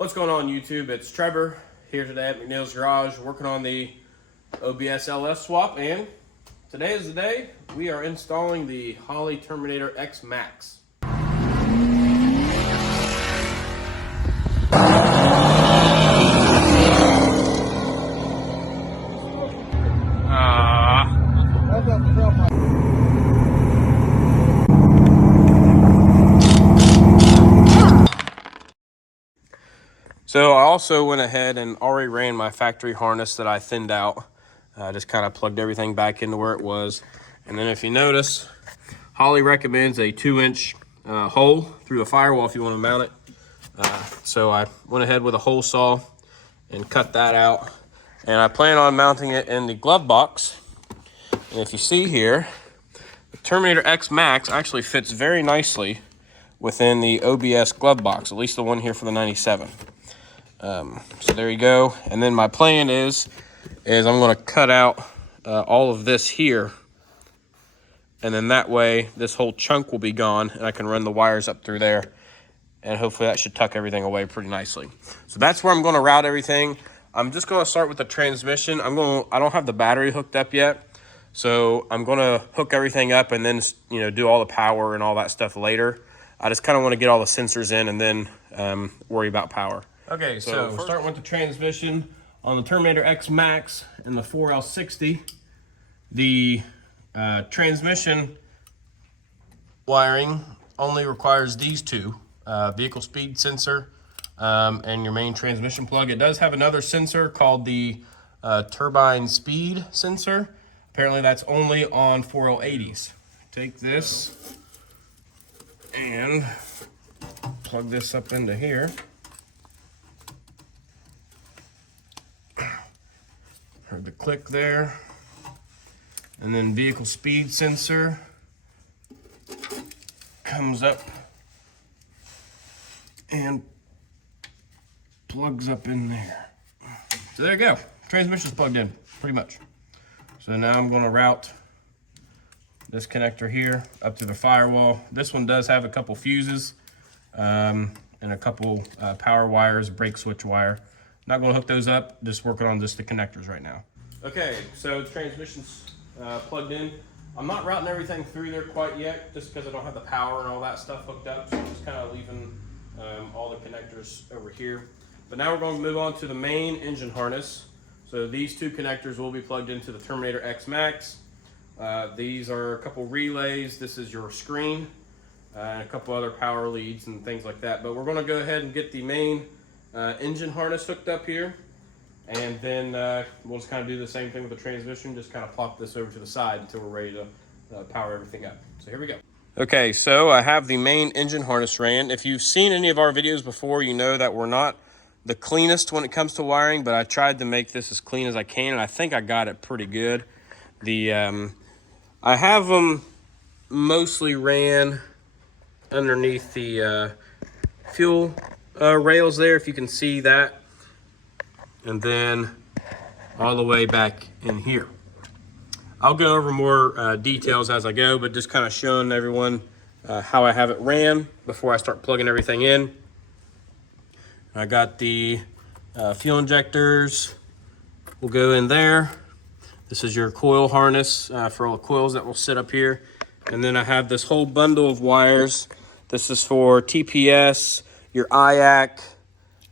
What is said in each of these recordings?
What's going on YouTube? It's Trevor here today at McNeil's Garage working on the OBS LS swap, and today is the day we are installing the Holley Terminator X Max. So I also went ahead and already ran my factory harness that I thinned out. Just kind of plugged everything back into where it was. And then if you notice, Holley recommends a 2-inch hole through the firewall if you want to mount it. So I went ahead with a hole saw and cut that out. And I plan on mounting it in the glove box. And if you see here, the Terminator X Max actually fits very nicely within the OBS glove box, at least the one here for the 97. So there you go. And then my plan is I'm going to cut out all of this here, and then that way this whole chunk will be gone and I can run the wires up through there, and hopefully that should tuck everything away pretty nicely. So that's where I'm going to route everything. I'm just going to start with the transmission. I don't have the battery hooked up yet, so I'm going to hook everything up and then do all the power and all that stuff later. I just kind of want to get all the sensors in and then worry about power. Okay, so starting with the transmission on the Terminator X Max and the 4L60, the transmission wiring only requires these two, vehicle speed sensor and your main transmission plug. It does have another sensor called the turbine speed sensor. Apparently that's only on 4L80s. Take this and plug this up into here. Heard the click there. And then vehicle speed sensor comes up and plugs up in there. So there you go. Transmission's plugged in, pretty much. So now I'm going to route this connector here up to the firewall. This one does have a couple fuses and a couple power wires, brake switch wire. Not going to hook those up, just working on just the connectors right now. Okay, so the transmission's plugged in. I'm not routing everything through there quite yet, just because I don't have the power and all that stuff hooked up, so I'm just kind of leaving all the connectors over here. But now we're going to move on to the main engine harness. So these two connectors will be plugged into the Terminator X Max. These are a couple relays. This is your screen and a couple other power leads and things like that. But we're going to go ahead and get the main engine harness hooked up here, and then we'll just kind of do the same thing with the transmission, just kind of plop this over to the side until we're ready to power everything up. So here we go. Okay, so I have the main engine harness ran. If you've seen any of our videos before, you know that we're not the cleanest when it comes to wiring, but I tried to make this as clean as I can, and I think I got it pretty good. I have them mostly ran underneath the fuel rails there, if you can see that, and then all the way back in here. I'll go over more details as I go, but just kind of showing everyone how I have it ran before I start plugging everything in. I got the fuel injectors will go in there. This is your coil harness for all the coils that will sit up here, and then I have this whole bundle of wires. This is for TPS, your IAC,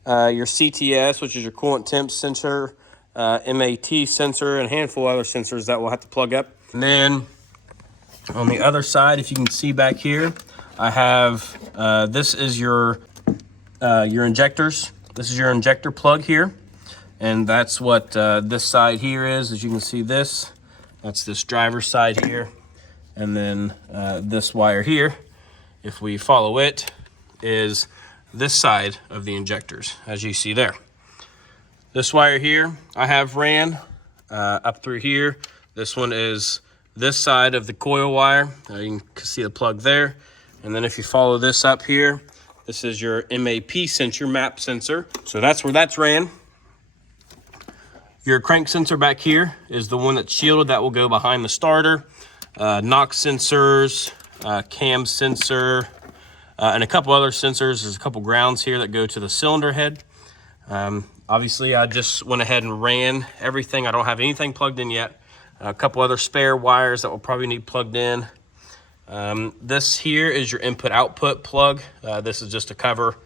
your CTS, which is your coolant temp sensor, MAT sensor, and a handful of other sensors that we'll have to plug up. And then on the other side, if you can see back here, I have, this is your injectors. This is your injector plug here. And that's what this side here is. As you can see this, that's this driver's side here. And then this wire here, if we follow it, is this side of the injectors, as you see there. This wire here I have ran up through here. This one is this side of the coil wire. You can see the plug there. And then if you follow this up here, this is your MAP sensor, map sensor. So that's where that's ran. Your crank sensor back here is the one that's shielded, that will go behind the starter. NOx sensors, cam sensor, and a couple other sensors. There's a couple grounds here that go to the cylinder head. Obviously, I just went ahead and ran everything. I don't have anything plugged in yet. A couple other spare wires that will probably need plugged in. This here is your input-output plug. This is just a cover.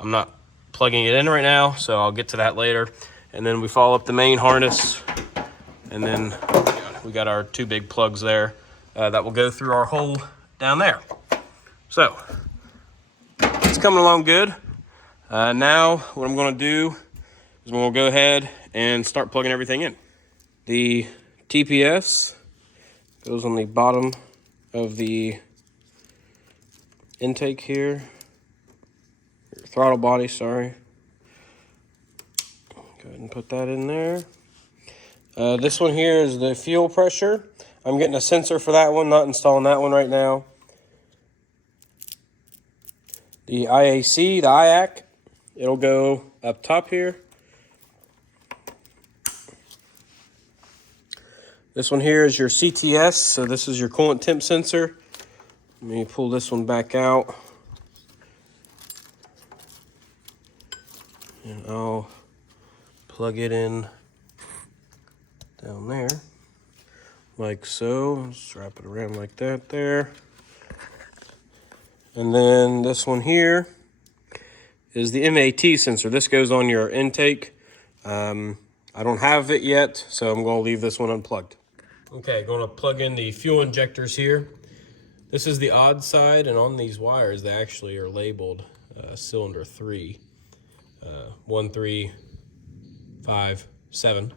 I'm not plugging it in right now, so I'll get to that later. And then we follow up the main harness, and then we got our 2 big plugs there that will go through our hole down there. So it's coming along good. Now what I'm going to do is we'll go ahead and start plugging everything in. The TPS goes on the bottom of the intake here, throttle body, sorry. Go ahead and put that in there. This one here is the fuel pressure. I'm getting a sensor for that one, not installing that one right now. The IAC, the IAC, it'll go up top here. This one here is your CTS, so this is your coolant temp sensor. Let me pull this one back out. And I'll plug it in down there, like so. Just wrap it around like that there. And then this one here is the MAT sensor. This goes on your intake. I don't have it yet, so I'm going to leave this one unplugged. Okay, going to plug in the fuel injectors here. This is the odd side, and on these wires, they actually are labeled cylinder 3, 1, 3, 5, 7.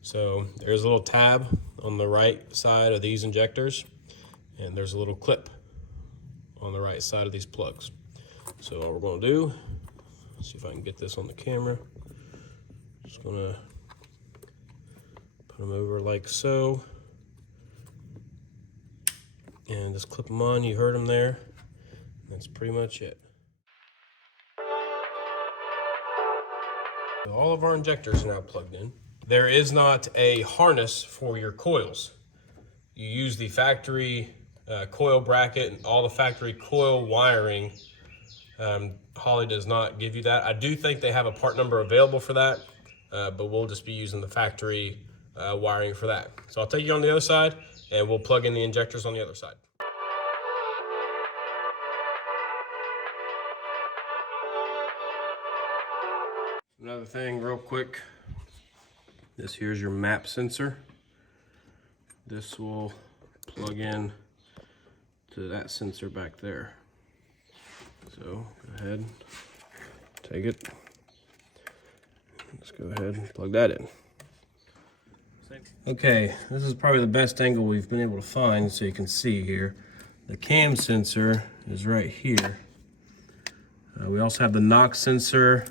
So there's a little tab on the right side of these injectors, and there's a little clip on the right side of these plugs. So what we're going to do, let's see if I can get this on the camera. Just going to put them over like so. And just clip them on. You heard them there. That's pretty much it. So all of our injectors are now plugged in. There is not a harness for your coils. You use the factory coil bracket and all the factory coil wiring. Holley does not give you that. I do think they have a part number available for that, but we'll just be using the factory wiring for that. So I'll take you on the other side, and we'll plug in the injectors on the other side. Another thing real quick, this here's your map sensor. This will plug in to that sensor back there. So go ahead, take it. Let's go ahead and plug that in. Okay, this is probably the best angle we've been able to find, so you can see here. The cam sensor is right here. We also have the NOx sensor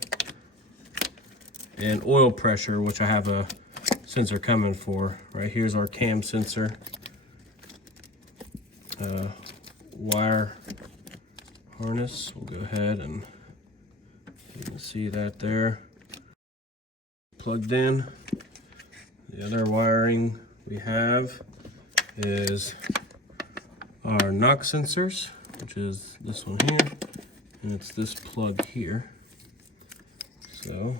and oil pressure, which I have a sensor coming for. Right here's our cam sensor. Wire harness, we'll go ahead and you can see that there. Plugged in. The other wiring we have is our NOx sensors, which is this one here, and it's this plug here. So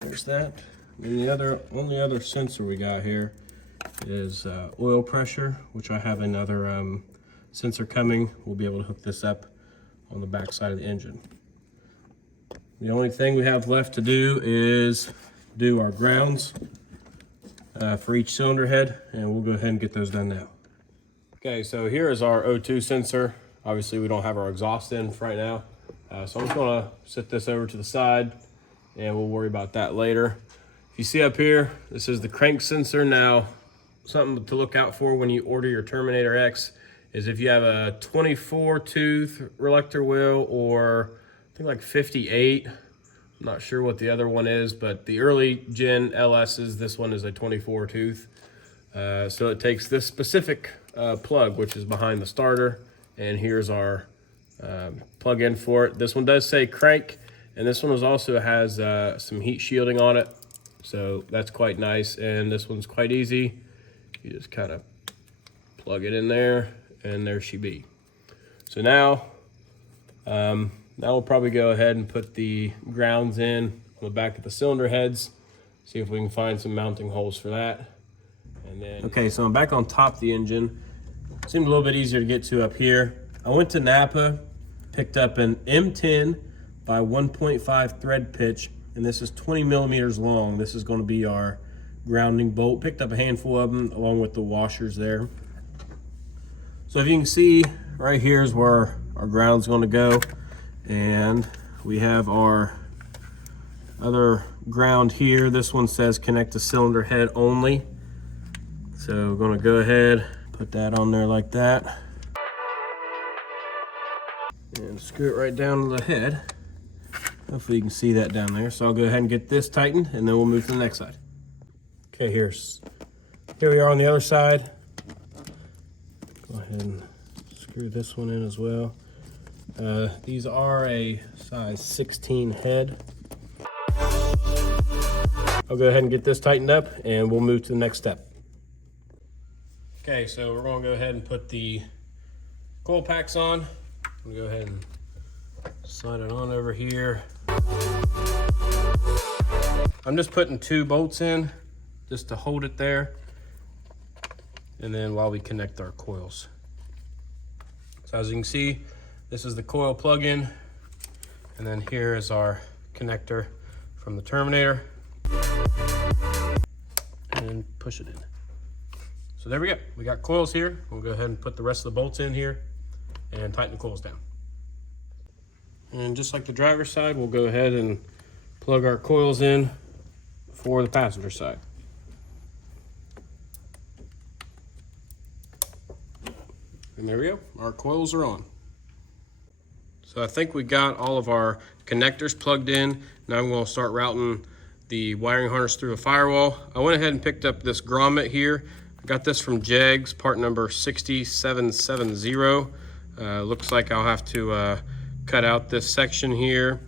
there's that. And the only other sensor we got here is oil pressure, which I have another sensor coming. We'll be able to hook this up on the back side of the engine. The only thing we have left to do is do our grounds for each cylinder head, and we'll go ahead and get those done now. Okay, so here is our O2 sensor. Obviously we don't have our exhaust in right now, so I'm just gonna set this over to the side and we'll worry about that later. If you see up here, this is the crank sensor. Now, something to look out for when you order your Terminator X is if you have a 24 tooth reluctor wheel, or I think like 58, I'm not sure what the other one is, but the early gen LS's, this one is a 24 tooth. So it takes this specific plug, which is behind the starter, and here's our plug-in for it. This one does say crank, and this one also has some heat shielding on it, so that's quite nice. And this one's quite easy. You just kind of plug it in there, and there she be. So now Now we'll probably go ahead and put the grounds in on the back of the cylinder heads. See if we can find some mounting holes for that. And then, okay, so I'm back on top of the engine. Seemed a little bit easier to get to up here. I went to Napa, picked up an M10 by 1.5 thread pitch, and this is 20 millimeters long. This is going to be our grounding bolt. Picked up a handful of them along with the washers there. So if you can see, right here is where our ground's going to go, and we have our other ground here. This one says connect to cylinder head only. So we're going to go ahead, put that on there like that, and screw it right down to the head. Hopefully you can see that down there. So I'll go ahead and get this tightened, and then we'll move to the next side. Okay, here we are on the other side. Go ahead and screw this one in as well. These are a size 16 head. I'll go ahead and get this tightened up, and we'll move to the next step. Okay, so we're going to go ahead and put the coil packs on. I'm going to go ahead and slide it on over here. I'm just putting 2 bolts in just to hold it there, and then while we connect our coils. So as you can see, this is the coil plug-in, and then here is our connector from the Terminator, and push it in. So there we go. We got coils here. We'll go ahead and put the rest of the bolts in here and tighten the coils down. And just like the driver's side, we'll go ahead and plug our coils in for the passenger side. And there we go. Our coils are on. So I think we got all of our connectors plugged in. Now I'm going to start routing the wiring harness through a firewall. I went ahead and picked up this grommet here. I got this from Jegs, part number 6770. Looks like I'll have to cut out this section here,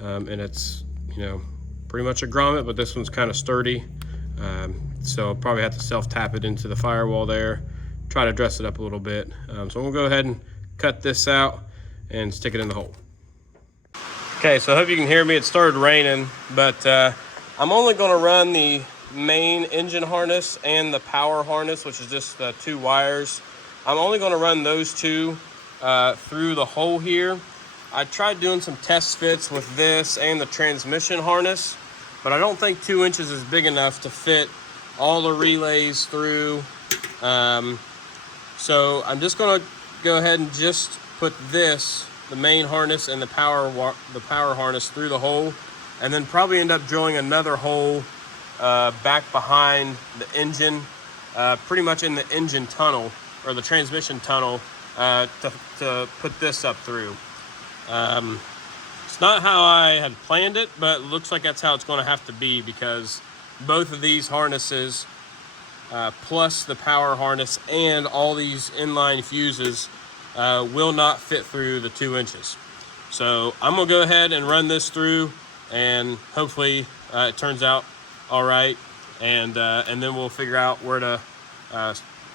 and it's, you know, pretty much a grommet, but this one's kind of sturdy. So I'll probably have to self-tap it into the firewall there, try to dress it up a little bit. So we'll go ahead and cut this out and stick it in the hole. Okay, so I hope you can hear me. It started raining, but I'm only going to run the main engine harness and the power harness, which is just 2 wires. I'm only going to run those 2 through the hole here. I tried doing some test fits with this and the transmission harness, but I don't think 2 inches is big enough to fit all the relays through. So I'm just going to go ahead and just put this, the main harness and the power harness, through the hole, and then probably end up drilling another hole back behind the engine, pretty much in the engine tunnel or the transmission tunnel, to put this up through. It's not how I had planned it, but it looks like that's how it's going to have to be, because both of these harnesses, plus the power harness and all these inline fuses, will not fit through the 2 inches. So I'm going to go ahead and run this through, and hopefully it turns out all right, and then we'll figure out where to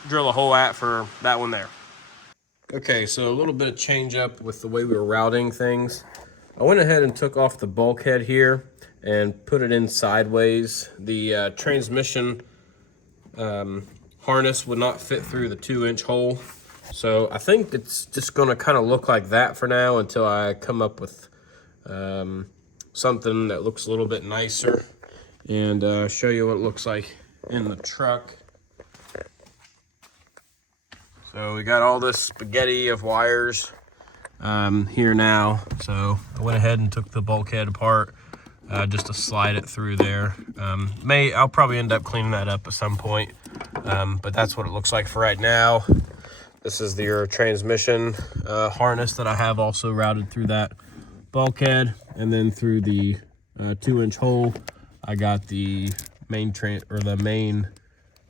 drill a hole at for that one there. Okay, so a little bit of change up with the way we were routing things. I went ahead and took off the bulkhead here and put it in sideways. The transmission harness would not fit through the 2-inch hole. So I think it's just gonna kind of look like that for now until I come up with something that looks a little bit nicer, and show you what it looks like in the truck. So we got all this spaghetti of wires here now. So I went ahead and took the bulkhead apart just to slide it through there. I'll probably end up cleaning that up at some point, but that's what it looks like for right now. This is your transmission harness that I have also routed through that bulkhead, and then through the 2-inch hole I got the main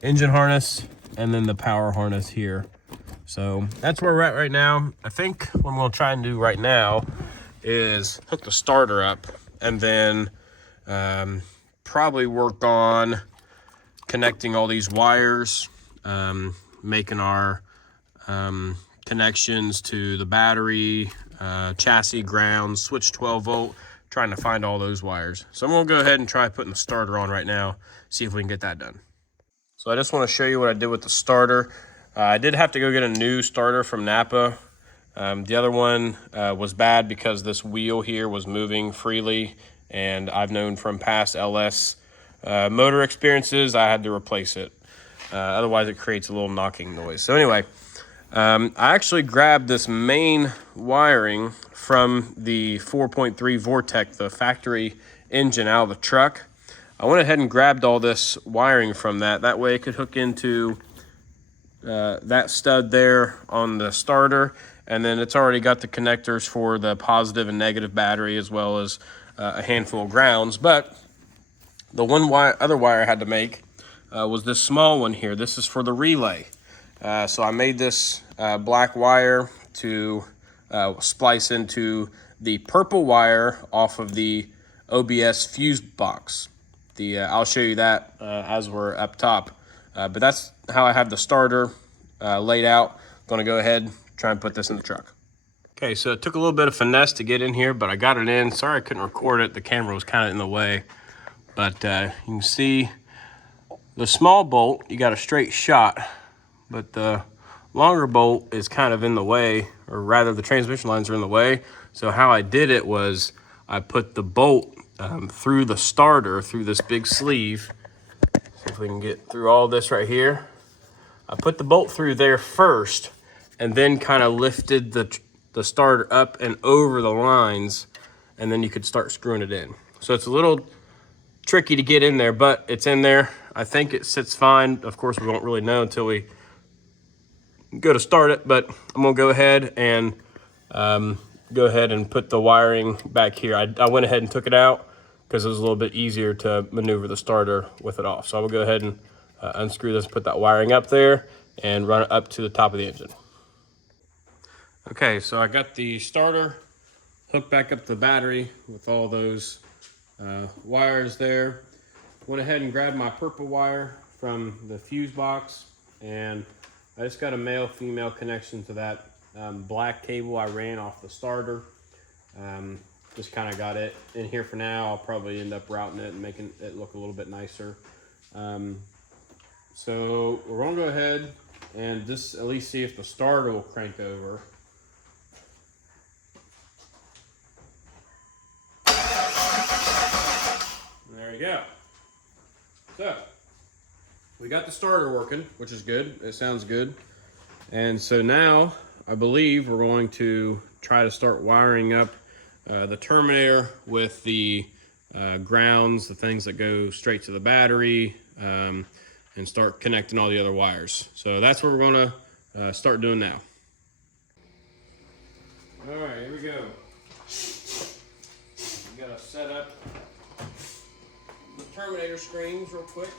engine harness, and then the power harness here. So that's where we're at right now. I think what I'm going to try and do right now is hook the starter up, and then probably work on connecting all these wires, making our connections to the battery, chassis, ground, switch 12 volt, trying to find all those wires. So I'm gonna go ahead and try putting the starter on right now, see if we can get that done. So I just want to show you what I did with the starter. I did have to go get a new starter from Napa. The other one was bad because this wheel here was moving freely, and I've known from past LS motor experiences I had to replace it. Otherwise it creates a little knocking noise. So anyway, I actually grabbed this main wiring from the 4.3 Vortec, the factory engine out of the truck. I went ahead and grabbed all this wiring from that. That way it could hook into that stud there on the starter. And then it's already got the connectors for the positive and negative battery, as well as a handful of grounds. But the other wire I had to make was this small one here. This is for the relay. So I made this black wire to splice into the purple wire off of the OBS fuse box. I'll show you that as we're up top. But that's how I have the starter laid out. Gonna go ahead, try and put this in the truck. Okay, so it took a little bit of finesse to get in here, but I got it in. Sorry I couldn't record it. The camera was kind of in the way. But you can see the small bolt, you got a straight shot, but the longer bolt is kind of in the way, or rather the transmission lines are in the way. So how I did it was I put the bolt through the starter, through this big sleeve. See if we can get through all this right here. I put the bolt through there first, and then kind of lifted the starter up and over the lines, and then you could start screwing it in. So it's a little tricky to get in there, but it's in there. I think it sits fine. Of course, we won't really know until we go to start it, but I'm gonna go ahead and put the wiring back here. I went ahead and took it out because it was a little bit easier to maneuver the starter with it off. So I will go ahead and unscrew this, put that wiring up there, and run it up to the top of the engine. Okay, so I got the starter hooked back up to the battery with all those wires there. Went ahead and grabbed my purple wire from the fuse box, and I just got a male-female connection to that black cable I ran off the starter. Just kind of got it in here for now. I'll probably end up routing it and making it look a little bit nicer. So we're gonna go ahead and just at least see if the starter will crank over. There you go. So we got the starter working, which is good. It sounds good. And so now I believe we're going to try to start wiring up the Terminator with the grounds, the things that go straight to the battery, and start connecting all the other wires. So that's what we're gonna start doing now. All right, here we go. We gotta set up the Terminator screens real quick.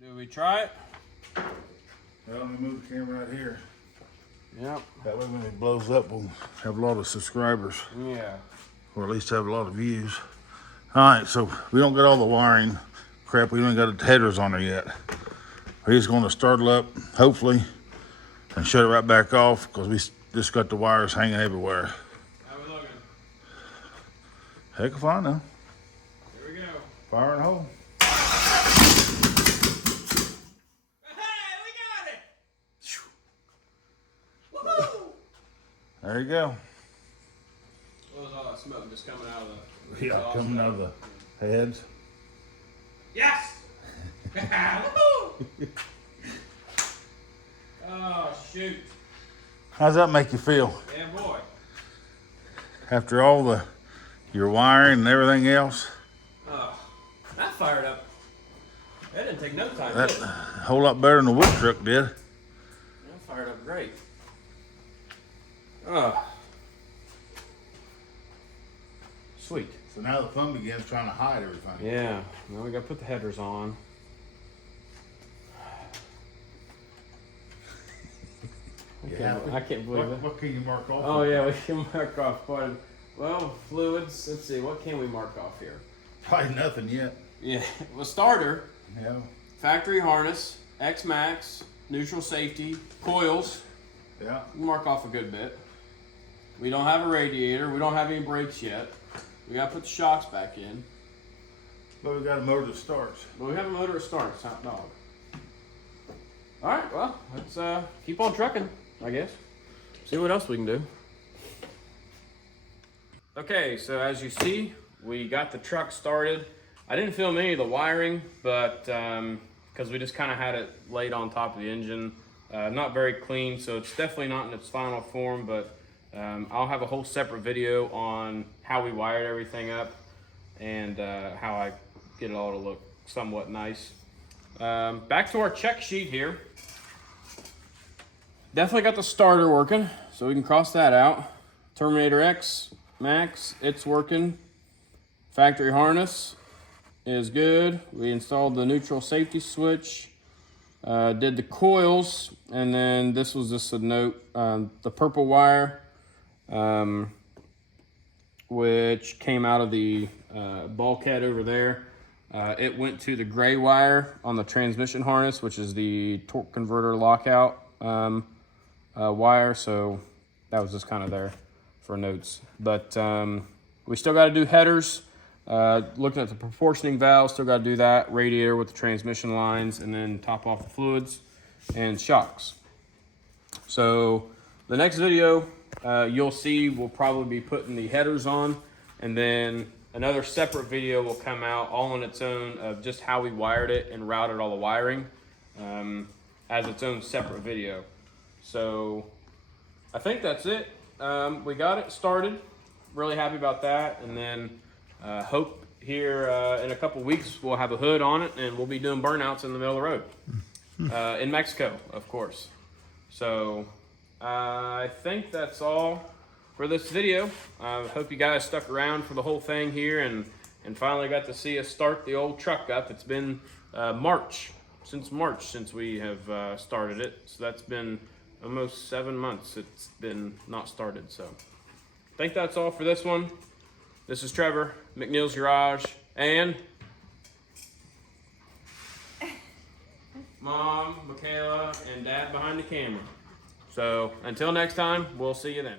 Do we try it? Well, let me move the camera right here. Yep. That way when it blows up, we'll have a lot of subscribers. Yeah. Or at least have a lot of views. All right, so we don't get all the wiring crap. We don't got the headers on there yet. We're just going to startle up, hopefully, and shut it right back off because we just got the wires hanging everywhere. How we looking? Heck if I know. Here we go. Fire and hole. Hey, we got it! Woohoo! There you go. What was all that smoke just coming out of the... Yeah, coming out of the heads. Yes! Woohoo! Oh, shoot. How's that make you feel? Yeah, boy. After all your wiring and everything else? Oh, that fired up. That didn't take no time, That did it? a whole lot better than the wood truck did. That fired up great. Oh. Sweet. So now the fun begins trying to hide everything. Yeah, now we gotta put the headers on. I can't believe it. What can you mark off? Oh yeah, we can mark off quite a... Well, fluids, let's see, what can we mark off here? Probably nothing yet. Yeah, well, starter, Yeah. factory harness, X Max, neutral safety, coils. Yeah. Mark off a good bit. We don't have a radiator. We don't have any brakes yet. We gotta put the shocks back in. But we got a motor that starts. But we have a motor that starts, hot dog. All right, well, let's keep on trucking, I guess. See what else we can do. Okay, so as you see, we got the truck started. I didn't film any of the wiring, but because we just kind of had it laid on top of the engine. Not very clean, so it's definitely not in its final form, but I'll have a whole separate video on how we wired everything up and how I get it all to look somewhat nice. Back to our check sheet here. Definitely got the starter working, so we can cross that out. Terminator X Max, it's working. Factory harness is good. We installed the neutral safety switch. Did the coils, and then this was just a note, the purple wire, which came out of the bulkhead over there. It went to the gray wire on the transmission harness, which is the torque converter lockout wire, so that was just kind of there for notes. But we still got to do headers. Looking at the proportioning valve, still got to do that. Radiator with the transmission lines, and then top off the fluids and shocks. So the next video you'll see we'll probably be putting the headers on, and then another separate video will come out all on its own of just how we wired it and routed all the wiring as its own separate video. So I think that's it. We got it started. Really happy about that, and then hope here in a couple weeks we'll have a hood on it and we'll be doing burnouts in the middle of the road in Mexico, of course. So I think that's all for this video. I hope you guys stuck around for the whole thing here and finally got to see us start the old truck up. It's been March since we have started it, so that's been almost 7 months it's been not started. So I think that's all for this one. This is Trevor, McNeil's Garage, and Mom, Michaela, and Dad behind the camera. So until next time, we'll see you then.